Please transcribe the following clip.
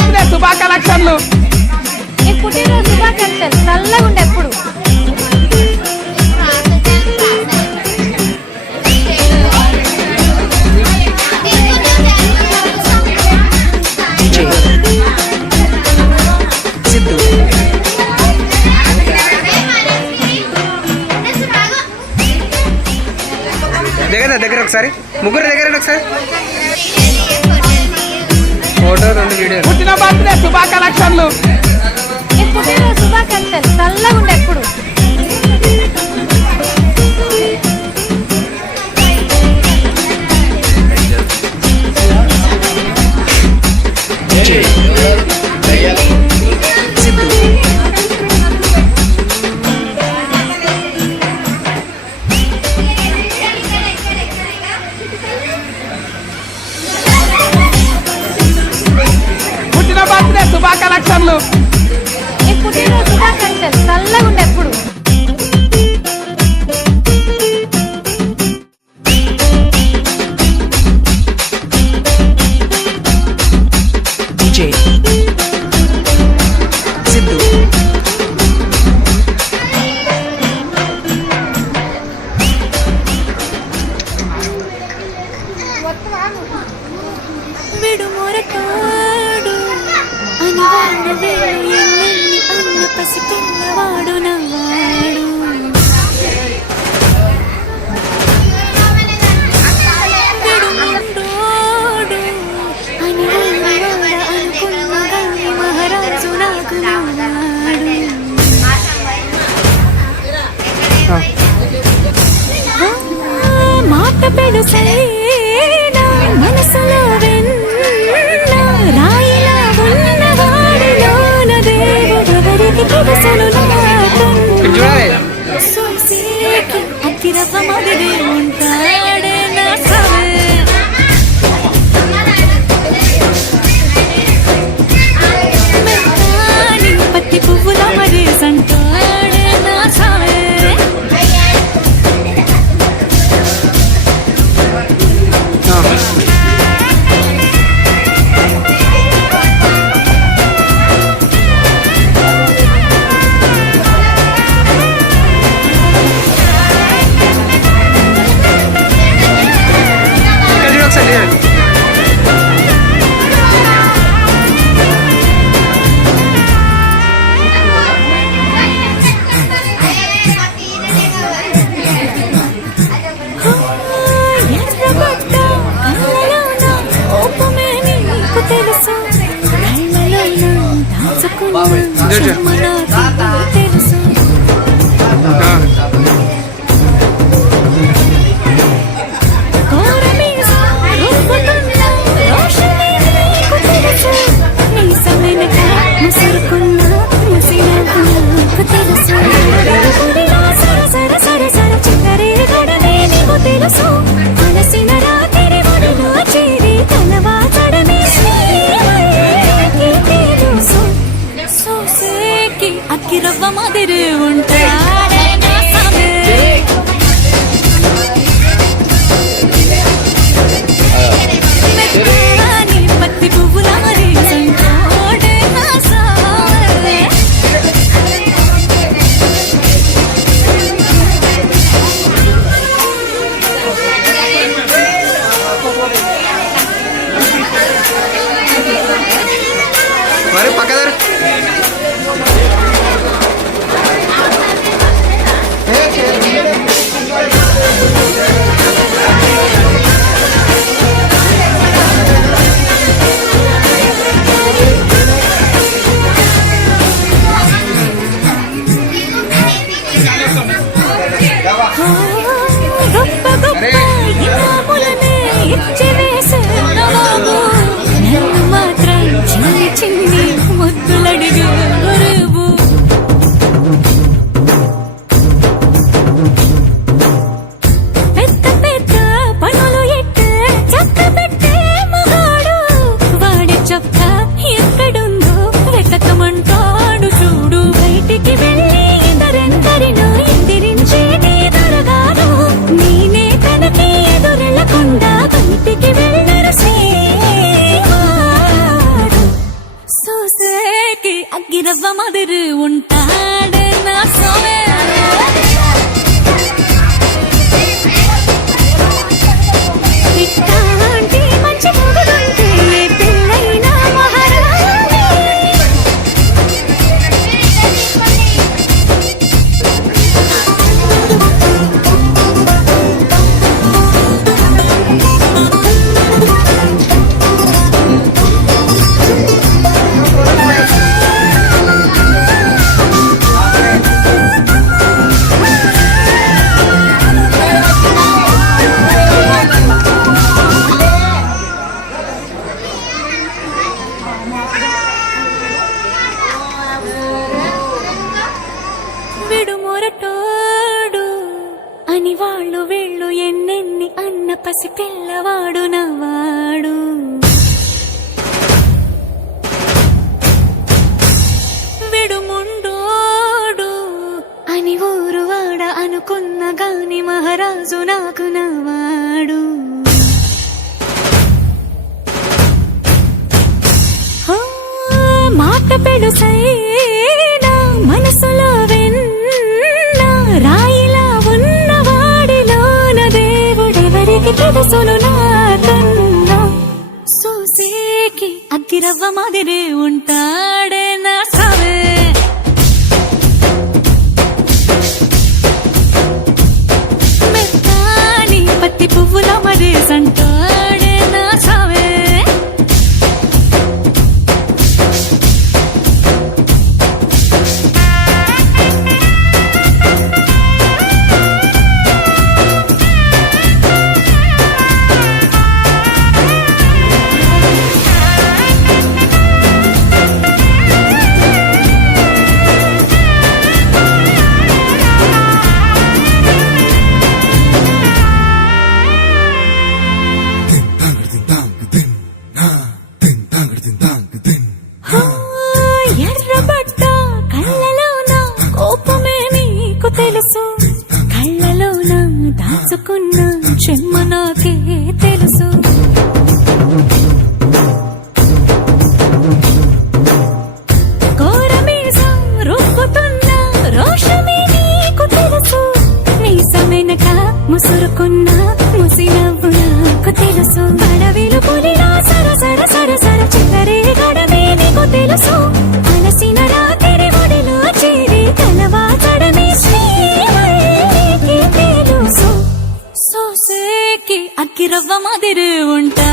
Birthday శుభాకాంక్షలు. నీ పుట్టినరోజు శుభాకాంక్షలు. చల్లగా ఉండే ఎప్పుడు. దగ్గర ఒకసారి ముగ్గురు దగ్గర ఒకసారి ఫోటో 2 వీడియో. పుట్టిన బర్త్డే శుభాకాంక్షలు. నీ పుట్టినరోజు శుభాకాంక్షలు. చల్లగా ఉండే ఎప్పుడు. శుభాకాంక్షలు. నీ పుట్టినరోజు శుభాకాంక్షలు. చల్లగా ఉండే ఎప్పుడు. విడుమొరకాడు అనవాడు అన్న పసిపిల్లవాడు నవ్వాడు. విడుముండోడు అని అనుకున్నగా మహారాజు నాకు నవ్వాడు. మాట పెడుసైనా మనసులో రాయిలా ఉన్నవాడిలోన దేవుడెవరికి తెలుసును సోసేకి అతిరవ మదిరే ఉంటాడే నా సవే. మెత్తాని పత్తి పువ్వుల మరి సంటాడే నా సవే. అక్కిరవ్వ మాదిరి ఉంటాడే నా సమే. మెత్తాని పత్తి పువ్వుల మరి సంటాడే నా సమే. మరి పక్కదారు గొప్ప గొప్ప ఇనాములనే ఇచ్చి వేసే నవాబు నన్ను మాత్రం చిన్ని చిన్ని ముద్దులడిగే పసి పిల్లవాడు నవ్వాడు విడుముండోడు అని ఊరువాడ అనుకున్న గాని మహారాజు నాకు నవ్వాడు మాట పెడుసైనా మనసులో వెన్న రాయిలా ఉన్నవాడిలోన దేవుడెవరికి తెలుసును నాకన్నా సూసేకి అగ్గిరవ్వ మాదిరి ఉంటాడే నా సావే మెత్తాని పత్తి పువ్వుల మరి సంటాడే నా సావే ఎర్రబడ్డ కళ్ళలోన కోపమే నీకు తెలుసు కళ్ళలోన దాచుకున్న చెమ్మ నాకే తెలుసు ఘోరమీసం రుక్కుతున్న రోషమే నీకు తెలుసు మీసమెనక ముసురుకున్న ముసినవ్వు నాకు తెలుసు అడవిలు పులిలా సరసర సరసర చివరే గడమే నీకు తెలుసు అలసిన రాత్రి ఒడిలో చేరి కలవాచడమే శ్రీమల్లికి తెలుసు సోసేకి అగ్గిరవ్వ మాదిరి ఉంటా